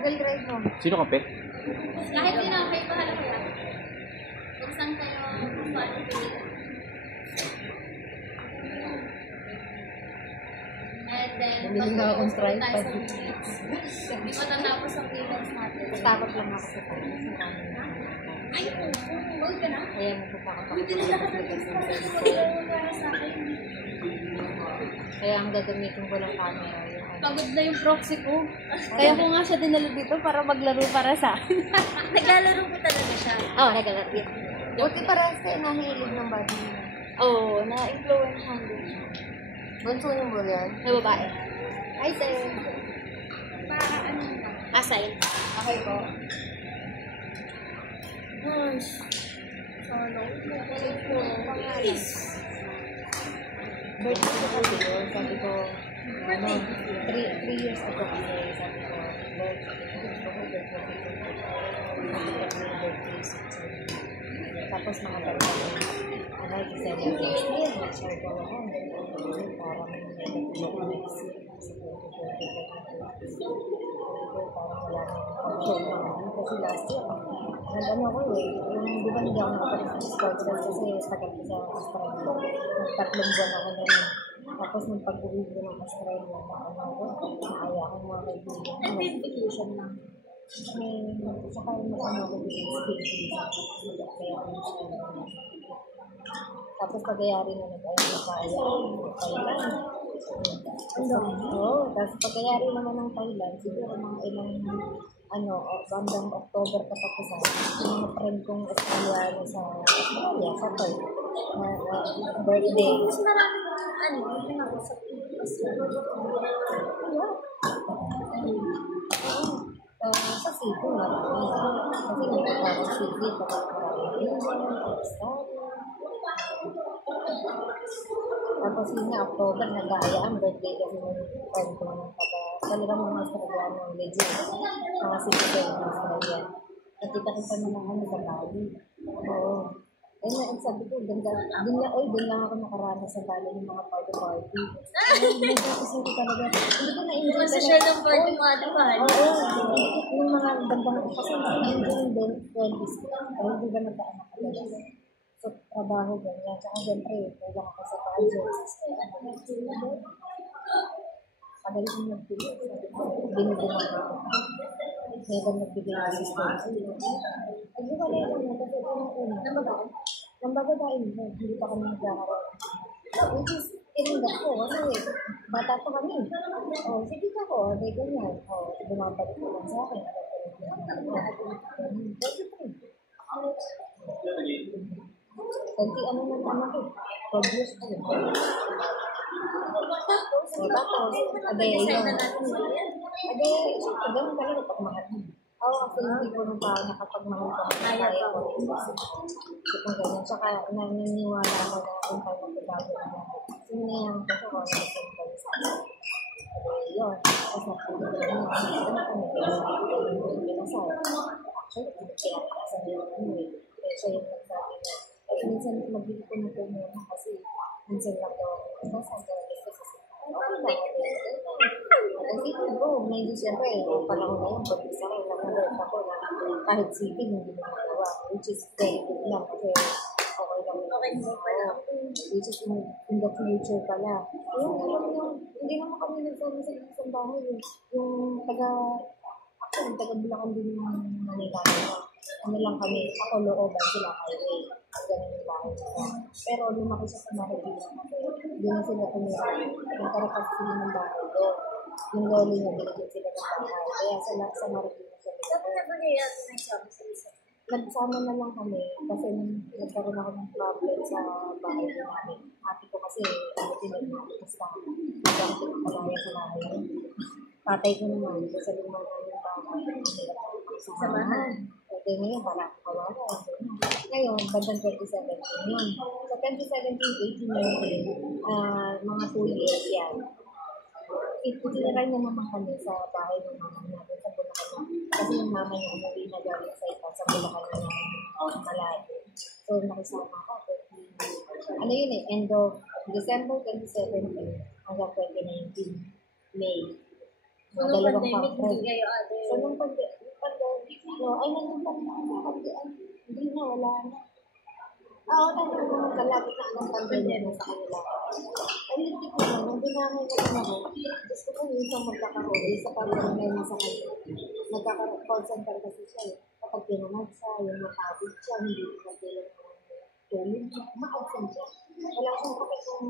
Google Drive mo. Sino kape? Kahit sino, kahit bahala ko yan. Kung saan kayo, kung paano pili. And then, Bumili na akong tripod. Hindi pa tatapos ang payments natin. Takot lang ako sa tayo. Ay, huwag ka na. Ayan, nagpapakapak. Hindi na para sa akin. Kaya ang gagamitin ko ng camera yung Pagod na yung proxy ko. Kaya ko nga siya dinala dito para maglaro para sa akin. Naglalaro ko talaga siya. Oo, naglalaro. Buti parehas kayo nahilig ng body mo. Oo, na-influence din. Bunso niyo mo yan? May babae. Hi, sir. Assign. Okay po. Gosh. Solo. Yes. Birthday ko kasi yun. Sabi ko, 3 years ago kasi sabi ko, tapos mga birthday. December last year, nag-share ko ako. Parang parang wala nang show naman. Kasi last year, nag-ano ako eh. Yung di ba hindi ako nakapalit sa sports kasi tagal ko sa Australia. Nag-3 buwan ako na rin. Tapos nung pag-uwi ko ng Australia, naaya akong mga kaibigan. Notification lang. Saka yung ano ko din, skill kaya tapos pagayari na nag-ayari kaya Thailand. Oo, tapos pagayari naman ng Thailand, siguro mga ilang bandang October katapusan, yung mga friend kong Australiano sa Australia, sa Perth, birthday. Mas marami yung ako sa Pilipinas. Sa Cebu, marami. Kasi nagpapagod sa Cebu, marami. Tapos yun nga, October, nag-aaya ang birthday kasi ng friend ko ng talagang mga Australiano, legit. Mga citizen ng Australia. Nakita-kita naman sa Bali. Oo. Ayun, sabi ko, doon lang ako nakaranas sa Bali ng mga party-party. Medyo kasi ko talaga, hindi ko na-enjoy talaga. Social ng party-party. Oo, yung mga bandang, kasi na-enjoy din 20s ko. Pero hindi ba nagkaanak talaga. So, trabaho ganyan. Tsaka siyempre, kailang ako sa projects. Pagalit yung nagpili. Binubunan ako. Ngayon nagbigay ng assistance. Hindi ko na yun. Kasi ito yung una. Nambaga dahil hindi pa kami nagkakaroon. Which is, tinanggap ko. Kasi bata pa kami. O, sige ka ko. Hindi ganyan. O, bumabalik ko lang sa akin. Kasi ano ng anak ko? Produce ko. So, tapos, ganun talaga pagmahal mo. Oo, kasi hindi ko nung tao nakapagmahal ko. Kaya ko. Kung ganyan. Tsaka, naniniwala ako na kung tayo magbabago na. Sinayang ko ko kung ano ko sa akin. Yun. Tapos napagod mo. Ano ko nagkasal. Actually, kaya pakasal yun. Kaya siya yung nagsabi na minsan magbili ko na muna kasi minsan lang daw nasa okay lang. Kasi ko, hindi siyempre, panahon na yun, pag isa rin lang ako na kahit sipin, hindi mo magawa. Which is very good lang kasi okay lang. Which is in the future pala. Hindi naman kami nagsama sa isang bahay. Yung taga-Bulacan din yung Manila. Ano lang kami, ako looban sila highway. Ganun yung bahay nila. Pero lumaki siya sa Marikina kasi doon na sila tumira. Nagkarapas sila ng bahay doon. Yung lolo niya, binigyan sila ng bahay. Kaya sa Marikina siya. Sabi na ba niya yata nagsama sa isa? Nagsama na lang kami kasi nagkaroon ako ng problem sa bahay namin. Ate ko kasi, tinagpupas na. Hindi ako pinapalaya sa bahay. Tatay ko naman, sa luma namin bahay. Sa bahay? Pwede ngayon, parang kawawa. Ngayon, bandang 2017 yun. Sa 2017, 18, mga 2 years yan. Itiniray niya naman kami sa bahay ng mama natin sa Bulacan. Kasi yung mama niya umuwi na galing sa iba sa Bulacan na malayo. So, nakisama ko. Ano yun end of December 2017 hanggang 2019, May. Mga dalawang pa-friend. So, nung pandemic, ay, nandun pa hindi na, wala na. Oo, talagang kalapit na ang pandemic na sa kanila. Ay, hindi ko naman, nung dinamay na naman ako, gusto ko minsan magkakaroon, isa pa rin na sa kanya. Nagkakaroon center kasi siya eh. Kapag pinamag siya, yung nakabit siya, hindi magbilang tulog siya, ma-absent siya. Wala siyang kapit yung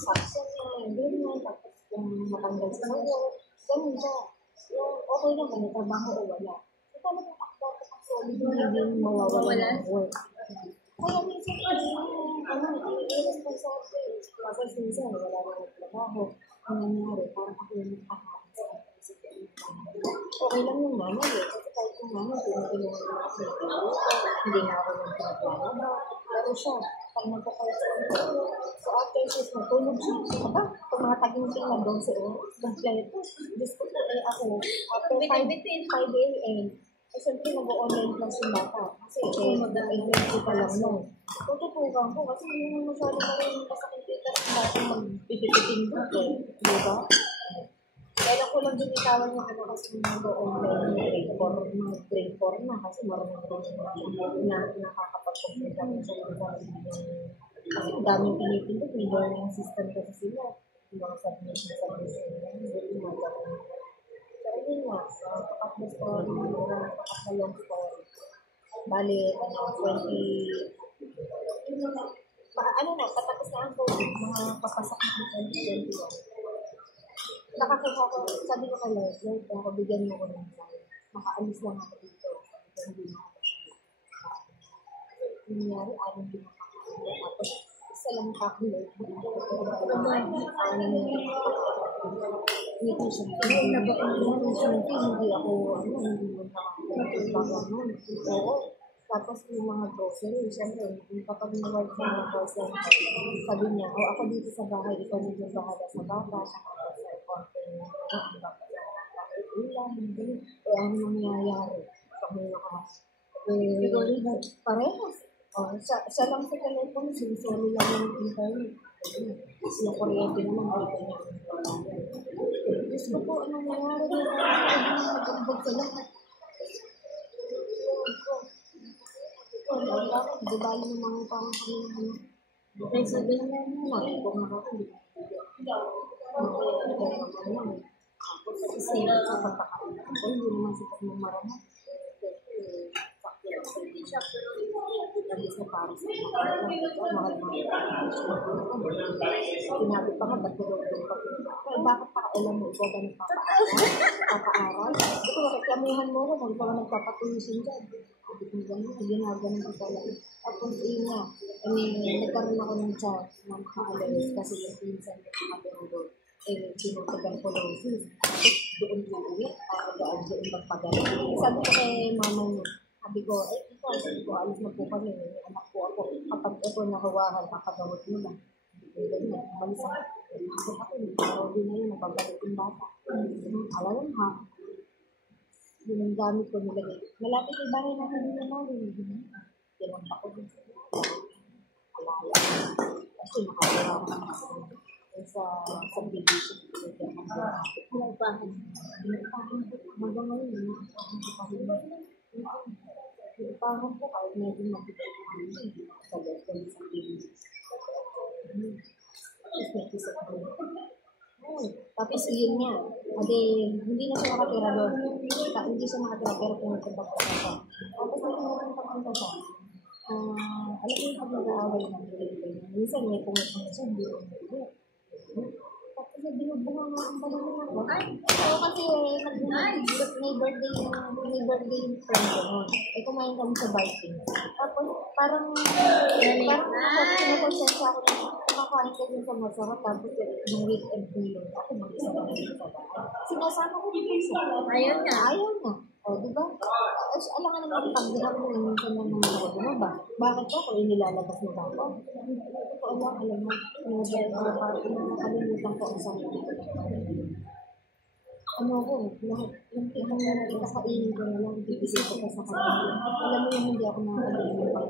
suction niya, yung ganyan, tapos yung matanggal sa mga, ganun siya. Yung okay naman, trabaho o wala. So talagang akbar ko kasi hindi mawawala ng work. Kaya minsan, irresponsible. Kasi minsan, wala nang trabaho. Ang nangyari, parang ako yung nakakain sa okay lang yung nanay eh. Kasi kahit yung nanay, tinutulungan ko ako ng hindi nga ako ng pinaglalaba. Pero siya, pag nagkakalit sa so after sis, natulog siya. Aba, pag mga taginting na doon sa kompleto. Diyos ko po eh ako, after 5 a.m., eh siyempre nag-online class yung bata. Kasi mag-identity pa lang nun. Tututukan ko kasi hindi mo masyado pa rin kasakit dito ang bata magpipipitin doon eh. Diba? Kaya ko lang din itawan yung ano kasi mag-online yung grade 4 na kasi marunong na nakakapag-complete ako sa kasi daming pinipindot, may learning system kasi sila. Yung mga submission na hindi magawin. So, ayun nga, kapag story, kapag long story. Bali, 20, ano na, patapos na ang COVID, mga papasok na ng 2021. Nakakuha ko, sabi ko kay Lord, ako bigyan mo ko ng time. Makaalis lang ako dito. Hindi na ako siya. Nangyari, alam din ako. Tapos, isa lang ako Lord. Nutrition. Hindi ako, hindi mo nakakapagpapaganon. Oo. Tapos yung mga grocery, siyempre, kapag na-work sa mga grocery, sabi niya, ako dito sa bahay, ikaw nito bahala sa bata, saka sa konting ulam, ano nangyayari? Pag may parehas. Siya lang sa telepono, sinisoli lang yung internet. Yung kuryente naman, dito niya. Diyos ko po, ano nangyayari? Nagbugbog sa lahat. Di bali ng mga parang kami ay sabihin na natin kung nakakali. Kasi sa pagkakain ko, hindi naman sa pagmamarama. Hindi siya pero sa para sa mahal sinabi pa nga, ba't tulog-tulog pa kaya bakit pa alam mo, ikaw ba nagpapaaral? Ito, reklamuhan mo ko kung ikaw nagpapatulisin dyan. Ginaganon ko talaga. Tapos, nga, nagkaroon ako ng chance na makaalis kasi yung pinsan ko nakatulog. Tuberculosis. Tapos, doon uwi, doon magpagaling. Sabi ko kay mama niya, sabi ko, ikaw, sabi ko, alis na po kami. Anak po ako. Kapag ito nahawahan, kakagawat mo lang. Umalis ako. Kasi ako, araw din na yun, napabalik yung bata. Alam ha. Yung gamit ko nilagay. Malapit yung bahay natin din naman. Tinampak ko din sa alala. Kasi nakawala ko naman sa subdivision. Ano pa? Hanggang ngayon, ipahan ko kahit medyo magiging sa loob sa subdivision. Tapos yun nga, hindi na siya nakatira doon. Hindi siya nakatira pero pinagpunta ko siya. Tapos nagpunta siya. Alam mo yung pag nag-aaway ng minsan may pumupunta siya, hindi ko nag-aaway. Tapos binubunga nga ang panahon ako. Oo, kasi may birthday yung friend ko noon. Kumain kami sa biking. Tapos parang pinaponsensya ako na kumakain ka din sa masarap. Tapos yung weekend ko yun, ako mag-isa na sa bahay. Sinasama ko dito siya. Ayaw na. O, diba? Alam nga naman pag-dirap mo yung minsan na naman ako ba? Bakit ba ako inilalabas mo ba ako? Ito alam mo, nakalimutan ko ang sarili. Ano ko, lahat, yung ikakainin ko na lang, bibigay ko pa sa kanila. Alam mo yung hindi ako nakakalimutan.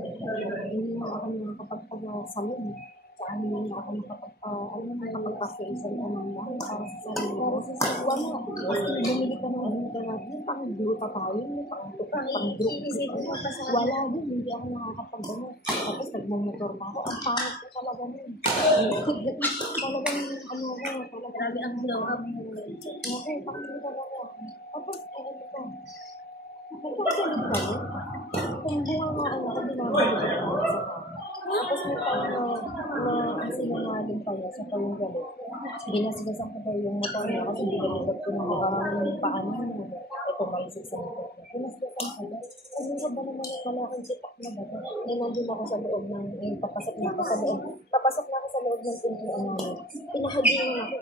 Hindi mo ako nakakapagpag-salon. Sa ano yun, ako nakapagpa-facial ka naman para sa sarili. Para sa wala. Bumili ka ng ano ka natin, pang blue pa tayo, pang blue. Wala din, hindi ako nakakapag-ano. Tapos nagmumotor na ako, ang pangit ko talaga nun. Talagang ano ko, talagang grabe ang blow up mo. Okay, pangit talaga. Tapos, ano ko, nagkakasalit ka mo. Kung bunga nga ano, ako dinabalik ako sa kanya. Tapos may time na sinanagin tayo sa payong galit. Ginasgasan ko tayo yung motor niya kasi binalibat ko ng yung paan niya. Ito maisip sa motor niya. Ginasgasan ko tayo. Ano ka ba naman yung malaking sitak na ba? Eh, nandun ako sa loob ng, papasok na ako sa loob. Papasok na ako sa loob ng pintuan namin. Pinahadingan ako.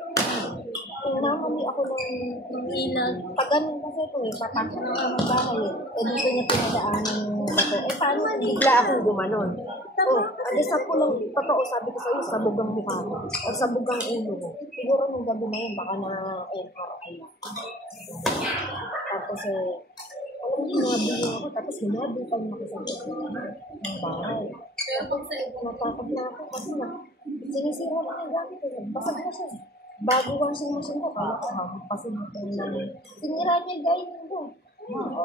Kung namali ako ng ilang, pag ganun kasi ito papasok na ako ng bahay eh. Dito niya pinadaanan yung bato. Paano bigla akong gumanon? Alisap ko lang, totoo sabi ko sa'yo, sabog ang mukha ko. O sabog ang ulo ko. Siguro nung gabi na yun, baka na MRI lang. Tapos alam mo, hinabi ako. Tapos hinabi pa yung makasabot ng bahay. Natakot na ako kasi sinisira lang yung gamit. Basag na siya. Bago washing machine ko, kala ko hampasin mo ito na. Sinira niya guys ko.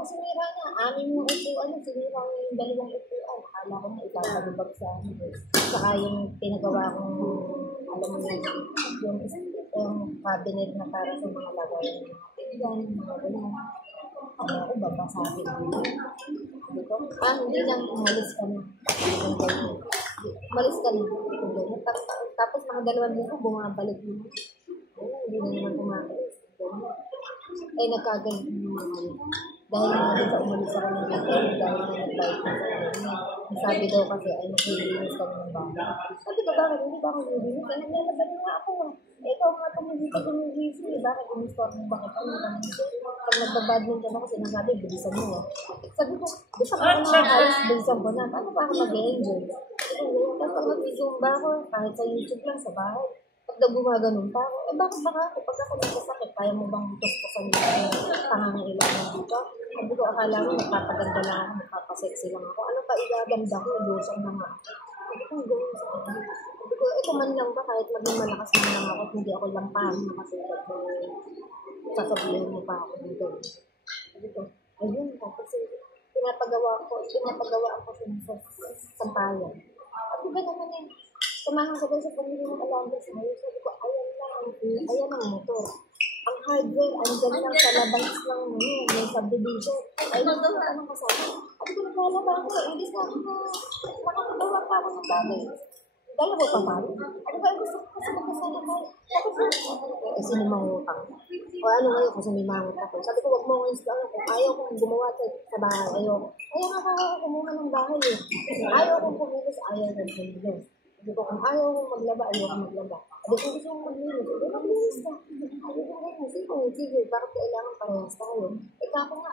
Sinira niya. 6 yung upuan. Sinira niya yung 2 upuan. Akala ko na itatagubag sa akin. Saka yung pinagawa kong, alam mo yun, yung cabinet na para sa mga lagay. Tingnan, mga ganyan. Ano ako, babasagin ko. Dito, hindi lang, umalis ka na. Umalis ka na. Tapos mga 2 linggo, bumabalik mo. Hindi na naman umakalis. Eh, nagkaganto naman. Dahil nga din sa umalis ako ng weekend, dahil nga nag-bike na sa kanya. Sabi daw kasi, ay naglilinis kami ng bahay. Sabi ko, bakit hindi ba ako nililinis? Ay, naglalaban nga ako. Ikaw nga itong dito gumigising. Bakit in-store mo ba kita? Pag nagbabadminton ako, sinasabi, bilisan mo. Sabi ko, di pa ako nakakalis, bilisan ko na. Paano pa ako mag-enjoy? Tapos pag mag-zumba ako, kahit sa YouTube lang, sa bahay. Pag gumaganon pa ako, bakit baka ako? Pag ako nagkasakit, kaya mo bang tuspusan yung pangangailangan dito? Sabi ko, akala mo, nagpapaganda lang ako, nagpapasexy lang ako. Ano pa igaganda ko? Lusong na nga. Sabi ko, gawin sa akin. Sabi ko, ito man lang ba, kahit maging malakas man lang ako, hindi ako lampahan nakasulat ko. Sasabihin mo pa ako dito. Sabi ko, ayun, tapos pinapagawa ko sa sampayan. Sabi ba naman eh, samahan ko sa pamilya ng alaga sa ngayon. Sabi ko, ayan ang motor. Ang hardware, andyan lang sa labas lang, may subdivision. Ay, anong kasama? Sabi ko, naglalaba ako. Hindi sa akin na nakakagawa pa ako ng bagay. Dalawa pa tayo. Ano ba, gusto ko kasi magkasama tayo. Sabi ko, kasi namangutang. O ano ngayon, kasi may mangot ako. Sabi ko, wag mo ngayon sa kung ayaw kong gumawa sa bahay. Ayaw nga ako kumuha ng bahay eh. Ayaw kong kumilos, ayaw kong kumilos. Sabi ko, kung ayaw kong maglaba, ayaw kong maglaba. Sabi ko, gusto kong maglinis. Sabi ko, maglinis ka. Sabi ko, sige, bakit kailangan parehas tayo? Ako nga,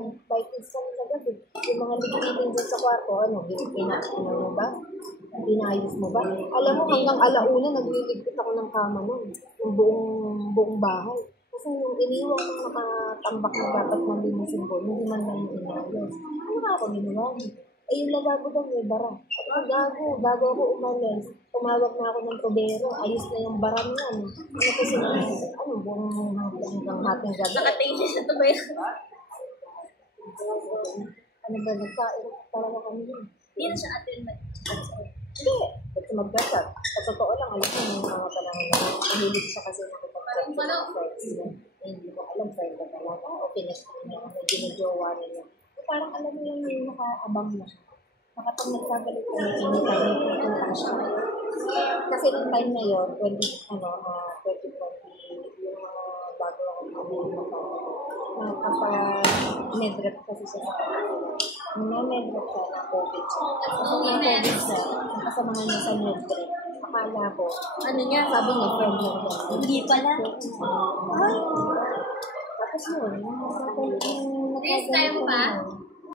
nag-bike sa gabi. Yung mga likitin dyan sa kwarto, mo ba? Pinayos mo ba? Alam mo, hanggang alauna, nagliligpit ako ng kama nun. Yung buong bahay. Kasi yung iniwan ko nakatambak na dapat malinisin ko, hindi man lang yung inayos. Ano nga ako ginawa? Eh, yung lababo daw may bara. At bago ako umalis, tumawag na ako ng tubero, ayos na yung bara niya. Ano kasi buong hanggang hating gabi. Nakatingin siya sa tubero. Ano ba, nagkain talaga kami yun. Hindi na siya atin Hindi. Kasi magdasal. Sa totoo lang, alam mo yung mga panahon na mahilig siya kasi nakipag-chat sa mga friends niya. Hindi ko alam, friend ka talaga. O pinag-chat niya kung ginagawa niya. Parang alam mo yung nakaabang na siya. Kapag nagkagalit ko, hindi tayo pupunta siya. Kasi nung time na yun, 2020, yung mga bago ako pamilya na kapag medrep kasi siya sa kanila. Nung medrep siya na COVID siya. Kasi na COVID siya, nakasamahan niya sa medrep. Akala ko, ano niya, sabi niya, friend lang niya. Hindi pala. Tapos yun, This time pa?